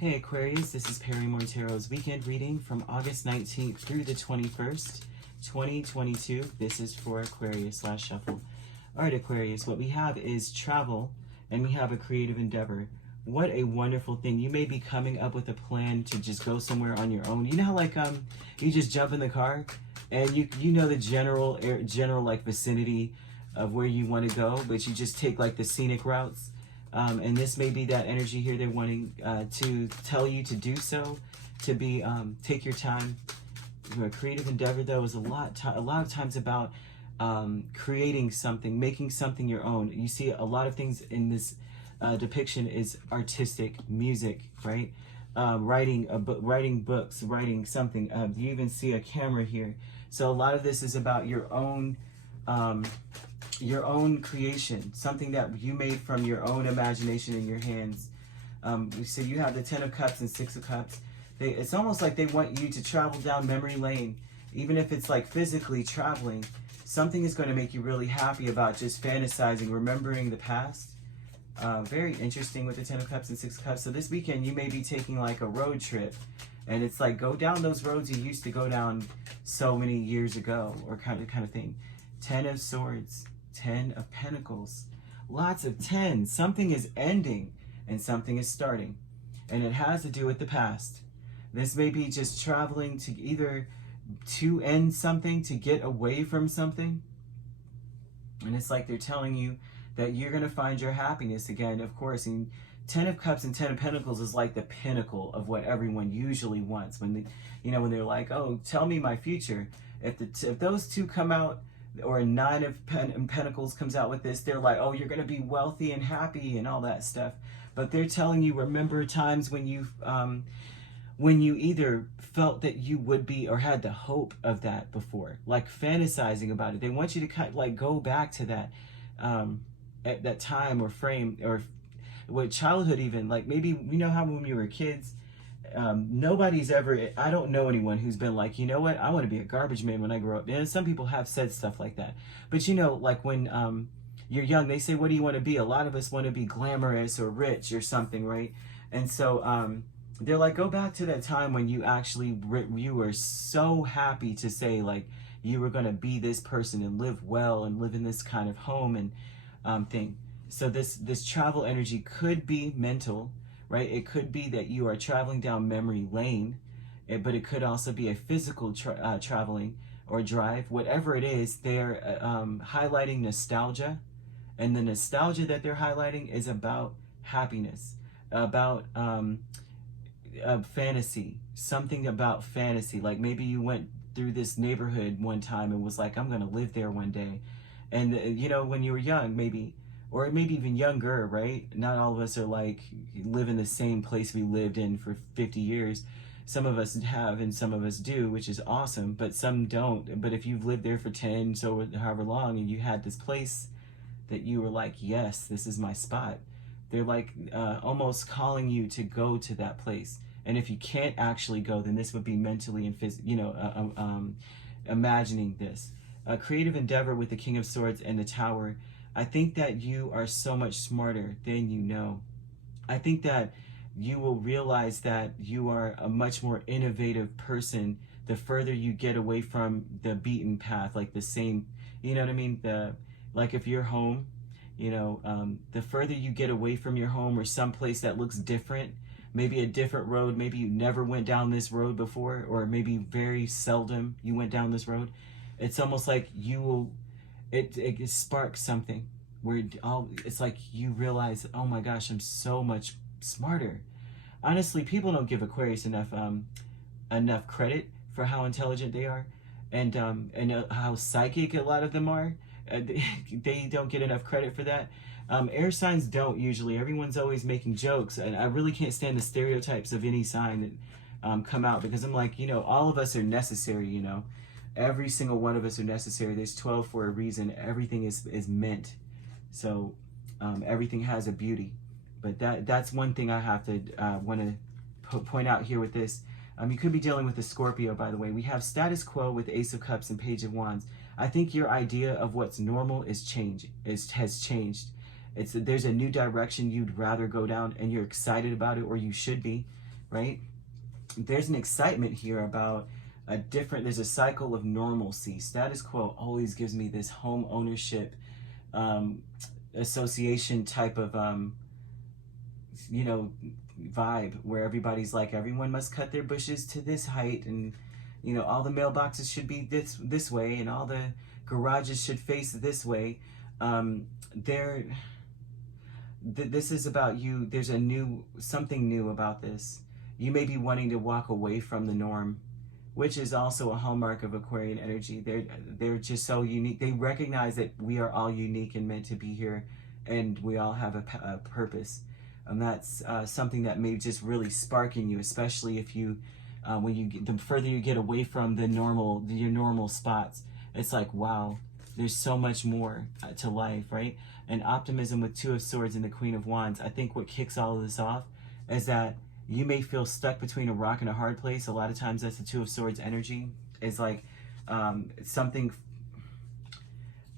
Hey Aquarius, this is Perrymore Tarot's weekend reading from August 19th through the 21st, 2022. This is for Aquarius / shuffle. Alright Aquarius, what we have is travel and we have a creative endeavor. What a wonderful thing. You may be coming up with a plan to just go somewhere on your own. You know how you just jump in the car and you know the general like vicinity of where you want to go, but you just take like the scenic routes. And this may be that energy here. They're wanting to tell you to do so, to be take your time. Your creative endeavor, though, is a lot of times about creating something, making something your own. You see a lot of things in this depiction is artistic, music, right? Writing books, writing something. You even see a camera here. So a lot of this is about your own creation, something that you made from your own imagination in your hands. So you have the 10 of Cups and 6 of Cups. It's almost like they want you to travel down memory lane. Even if it's like physically traveling, something is going to make you really happy about just fantasizing, remembering the past. Very interesting with the 10 of Cups and 6 of Cups. So this weekend you may be taking like a road trip, and it's like go down those roads you used to go down so many years ago, or kind of thing. 10 of Swords, 10 of Pentacles, lots of 10. Something is ending and something is starting, and it has to do with the past. This may be just traveling to either to end something, to get away from something, and it's like they're telling you that you're going to find your happiness again. Of course, and 10 of Cups and 10 of Pentacles is like the pinnacle of what everyone usually wants when when they're like, oh, tell me my future. If those two come out, or 9 of Pentacles comes out with this, they're like, oh, you're going to be wealthy and happy and all that stuff. But they're telling you, remember times when you either felt that you would be or had the hope of that before, like fantasizing about it. They want you to kind of like go back to that at that time or frame, or with childhood even. Like maybe, how when we were kids, nobody's ever, I don't know anyone who's been like, you know what, I want to be a garbage man when I grow up. And some people have said stuff like that. But like when you're young, they say, what do you want to be? A lot of us want to be glamorous or rich or something, right? And so they're like, go back to that time when you were so happy to say like you were going to be this person and live well and live in this kind of home and thing. So this travel energy could be mental, right? It could be that you are traveling down memory lane, but it could also be a physical traveling or drive. Whatever it is, they're highlighting nostalgia, and the nostalgia that they're highlighting is about happiness, about fantasy, something about fantasy. Like maybe you went through this neighborhood one time and was like, I'm going to live there one day. And, when you were young, maybe, or maybe even younger, right? Not all of us are like live in the same place we lived in for 50 years. Some of us have and some of us do, which is awesome, but some don't. But if you've lived there for 10, so however long, and you had this place that you were like, yes, this is my spot. They're like almost calling you to go to that place. And if you can't actually go, then this would be mentally and imagining this. A creative endeavor with the King of Swords and the Tower. I think that you are so much smarter than you know. I think that you will realize that you are a much more innovative person the further you get away from the beaten path, like the same, you know what I mean? Like if you're home, the further you get away from your home or someplace that looks different, maybe a different road, maybe you never went down this road before, or maybe very seldom you went down this road. It's almost like it sparks something where it's like you realize, oh my gosh, I'm so much smarter. Honestly, people don't give Aquarius enough credit for how intelligent they are, and how psychic a lot of them are. They don't get enough credit for that. Air signs don't usually. Everyone's always making jokes, and I really can't stand the stereotypes of any sign that come out, because I'm like, all of us are necessary. Every single one of us are necessary. There's 12 for a reason. Everything is meant. So everything has a beauty. But that's one thing I have to want to point out here with this. You could be dealing with a Scorpio, by the way. We have status quo with Ace of Cups and Page of Wands. I think your idea of what's normal has changed. There's a new direction you'd rather go down, and you're excited about it, or you should be. right? There's an excitement here about there's a cycle of normalcy. Status quo always gives me this home ownership association type of vibe, where everybody's like, everyone must cut their bushes to this height, and all the mailboxes should be this way, and all the garages should face this way. This is about you. There's something new about this. You may be wanting to walk away from the norm, which is also a hallmark of Aquarian energy. They're just so unique. They recognize that we are all unique and meant to be here, and we all have a purpose. And that's something that may just really spark in you, especially if you, the further you get away from your normal spots. It's like, wow, there's so much more to life, right? And optimism with Two of Swords and the Queen of Wands. I think what kicks all of this off is that you may feel stuck between a rock and a hard place. A lot of times that's the Two of Swords energy. It's like something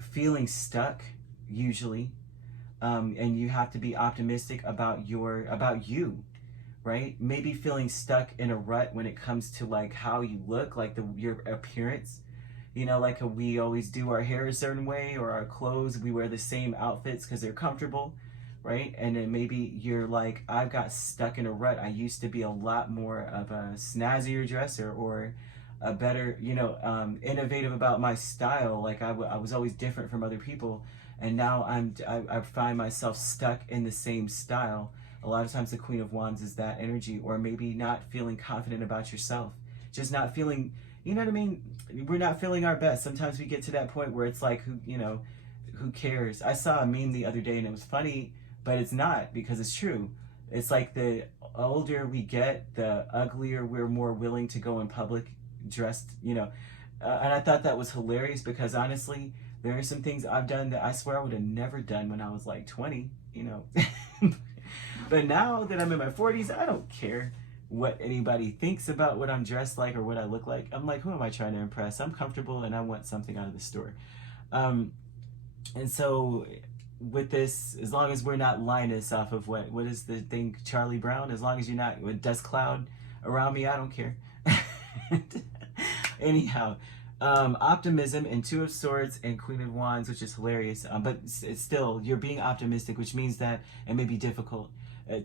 feeling stuck, usually. And you have to be optimistic about you, right? Maybe feeling stuck in a rut when it comes to like how you look, like your appearance. Like we always do our hair a certain way, or our clothes, we wear the same outfits because they're comfortable, right? And then maybe you're like, I've got stuck in a rut. I used to be a lot more of a snazzier dresser, or a better, innovative about my style. Like I was always different from other people. And now I find myself stuck in the same style. A lot of times the Queen of Wands is that energy, or maybe not feeling confident about yourself. Just not feeling, you know what I mean? We're not feeling our best. Sometimes we get to that point where it's like, who cares? I saw a meme the other day and it was funny, but it's not, because it's true. It's like the older we get, the uglier we're more willing to go in public dressed, and I thought that was hilarious, because honestly, there are some things I've done that I swear I would have never done when I was like 20, But now that I'm in my 40s, I don't care what anybody thinks about what I'm dressed like or what I look like. I'm like, who am I trying to impress? I'm comfortable and I want something out of the store. And so with this, as long as we're not Linus off of what is the thing, Charlie Brown, as long as you're not with dust cloud around me, I don't care. Anyhow, optimism and Two of Swords and Queen of Wands, which is hilarious, but it's still, you're being optimistic, which means that it may be difficult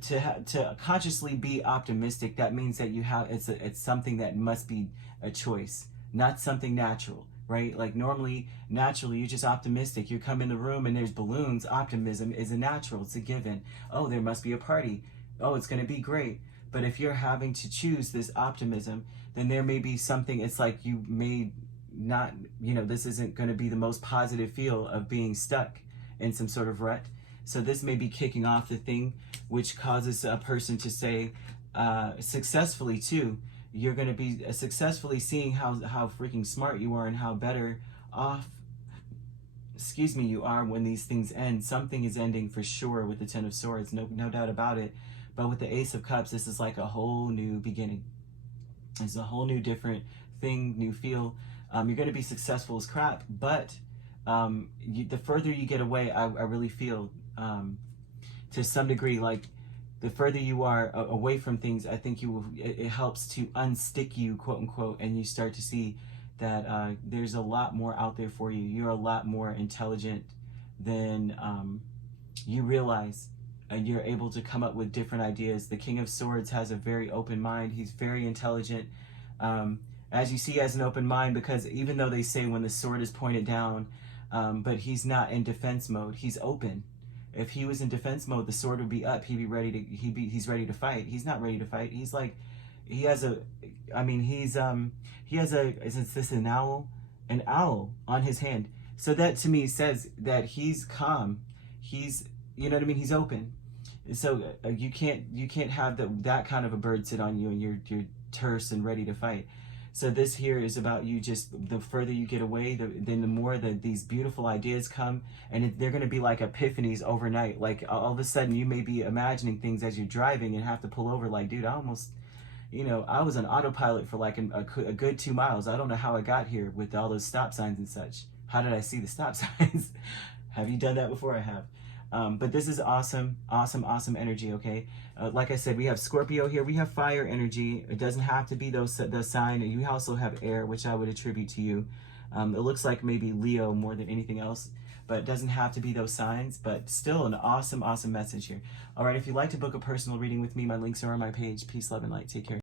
to consciously be optimistic. That means that it's something that must be a choice, not something natural, right? Like naturally you're just optimistic. You come in the room and there's balloons. Optimism is a natural, it's a given. Oh, there must be a party. Oh, it's going to be great. But if you're having to choose this optimism, then there may be something, it's like you may not, this isn't going to be the most positive feel of being stuck in some sort of rut. So this may be kicking off the thing which causes a person to say, successfully too, you're going to be successfully seeing how freaking smart you are and how better off, you are when these things end. Something is ending for sure with the Ten of Swords, no doubt about it. But with the Ace of Cups, this is like a whole new beginning. It's a whole new different thing, new feel. You're going to be successful as crap, but the further you get away, I really feel, to some degree, like the further you are away from things, I think it helps to unstick you, quote unquote, and you start to see that there's a lot more out there for you. You're a lot more intelligent than you realize. And you're able to come up with different ideas. The King of Swords has a very open mind. He's very intelligent. As you see, he has an open mind, because even though they say when the sword is pointed down, but he's not in defense mode, he's open. If he was in defense mode, the sword would be up. He's ready to fight. He's not ready to fight. He's like, he has an owl? An owl on his hand. So that to me says that he's calm. He's, he's open. So you can't have that kind of a bird sit on you and you're terse and ready to fight. So this here is about you, just the further you get away, then the more that these beautiful ideas come, and they're going to be like epiphanies overnight. Like all of a sudden you may be imagining things as you're driving and have to pull over like, dude, I almost, I was on autopilot for like a good 2 miles. I don't know how I got here with all those stop signs and such. How did I see the stop signs? Have you done that before? I have. But this is awesome, awesome, awesome energy, okay? Like I said, we have Scorpio here. We have fire energy. It doesn't have to be the sign. You also have air, which I would attribute to you. It looks like maybe Leo more than anything else, but it doesn't have to be those signs, but still an awesome, awesome message here. All right, if you'd like to book a personal reading with me, my links are on my page. Peace, love, and light. Take care.